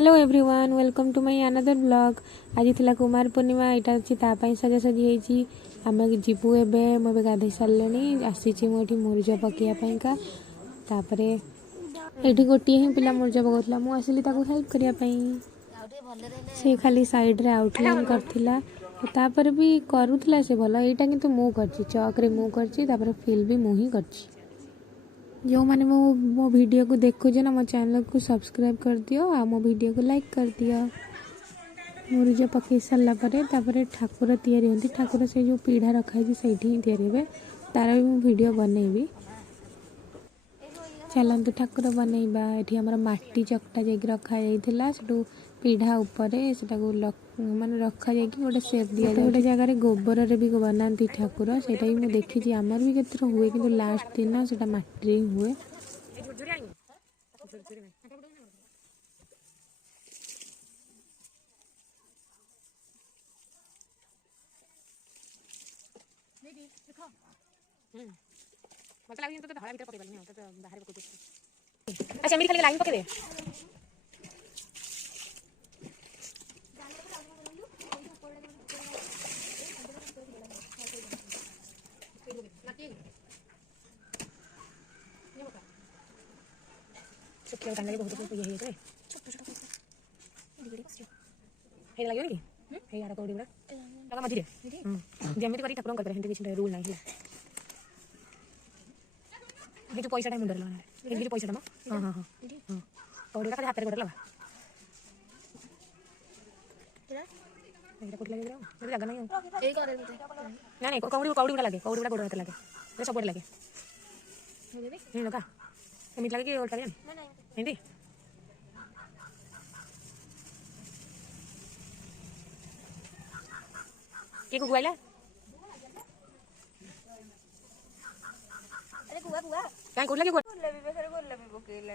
Hello everyone welcome to my another blog. आज थिला कुमार पूर्णिमा यहाँ अच्छी तापाई सजासजी होती आम जीवु ए मुझे गाधे सारे आसी मुझे मुरुज पकड़ापा तापर ये गोटे ही पिला मुरुज पकाला मुझे हेल्प करने से खाली साइड रे आउटलाइन करथिला तापर भी करूला से भल यहाँ किंतु मु कर चौक रे मु कर फिल भी मुही कर जो मैंने मो वीडियो को देखुच ना मो चैनल को सब्सक्राइब कर दियो आ मो वीडियो को लाइक कर दियो। मुरुज पकई सारा पर ठाकुर तैयारी होती ठाकुर से जो पीढ़ा रखाई से तैयारी तार भी मु वीडियो बनैबी। चलते ठाकुर बनैबा ये आमर माटी चकटा जा रखा जाइला से पीढ़ा उपर से माने रखा जा गोटे सेप दिया गोटे जगह गोबर रे भी बनाती ठाकुर से भी देखी आमर भी केतर हुए कि लास्ट दिन से माटी हुए। अच्छा मेरी खाली लाइन पके दे सुखिया कान लगे बहुत ये है छोट छोट हे लगे नहीं हे यार कोडी बड़ा लगा मझी रे जेमिति करी ठाकुर कर हिंदी किछ रूल नाही ये जो पैसा टाइम मुंडर लगा ये जो पैसा टाइम हां हां हां कोडी का हाथ रे लगा एटा कोड लगे मुझे लगा नहीं ए करे ना नहीं कौड़ी लगे कौड़ी गोड़ हाथ लगे ये सब लगे नहीं लगा एमित लगे कि ओल्टा नहीं नहीं हिंदी के को गुआला अरे गुआ गुआ काई कोड लगे कोड लबी बेखरे कोड लबी पकेला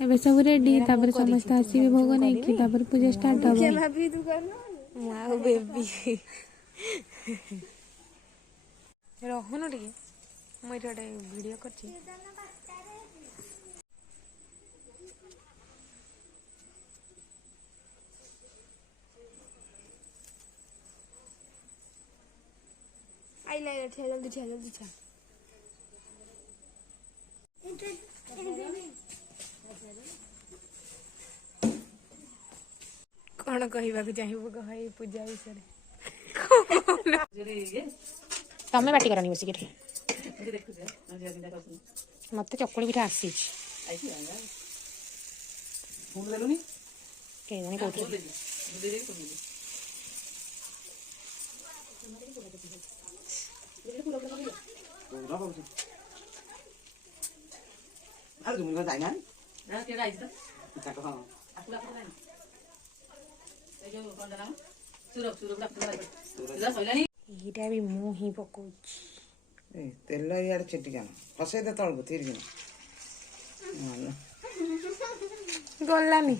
एबे सब रेडी तापर समस्त आसी भोग नहीं कि तापर पूजा स्टार्ट हो के भाभी तू करनो वाओ बेबी रहनो रे मैं रेडे वीडियो करछि आई ले जल्दी जल्दी चल कौन कहवा चाहिए कह पूजा विषय तमें बाटी करनी बस मत चकुली पिठा आसी ये भी मुँह ही पकोच तेल इे छिटी जान फसे दे तलू थी गलानी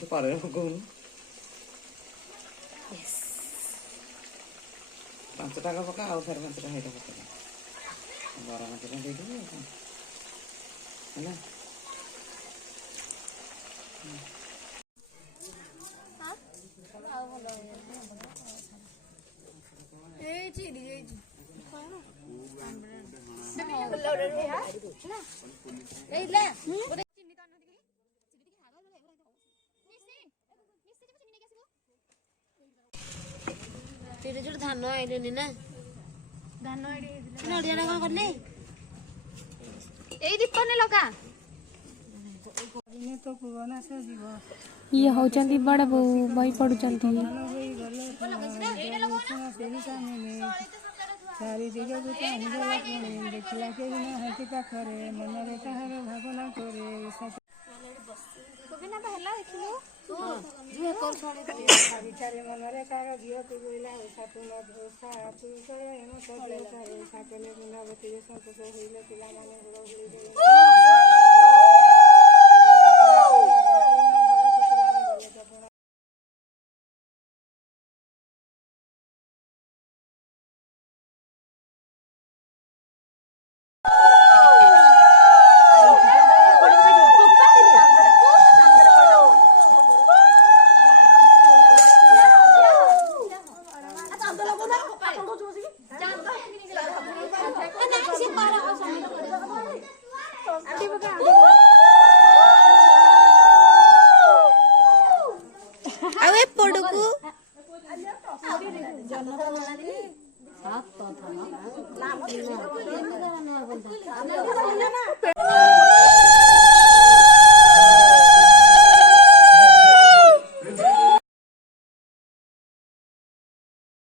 तो कर पकौन 5 टाका पका आउ फेर 5 टाका पका 12 टाका दे दे है ना हां आ भलो ए चिड़ी ए कोन भलो रे हा ना ए ले चिन्नी तो नदी चिड़ी के हागल तेरे जो धान आइले ना धान आइले नडिया ना करले एई दीप ने लगा ने तो पुराना से जीव ये होचंती बड़ बई पडुचंती सारी जगह को चाहे देखला के बिना हाथी पाखरे मन रे ताहार भावना करे को बिना पहला देखिलो ବିଚାରି ମନରେ କାର ଝିଅକୁ ବୋଇଲା ଓଷା ତୁମ ଭୋଷା ତୁ କରେ ମତ ଓଷା କଲେ ଗୁଣବତୀରେ ସନ୍ତୋଷ ହୋଇଲେ ପିଲାମାନେ ଗୁଡ଼ ଗୁଳି ଦେଇ ଆଉ ଏପଟକୁ ଜନ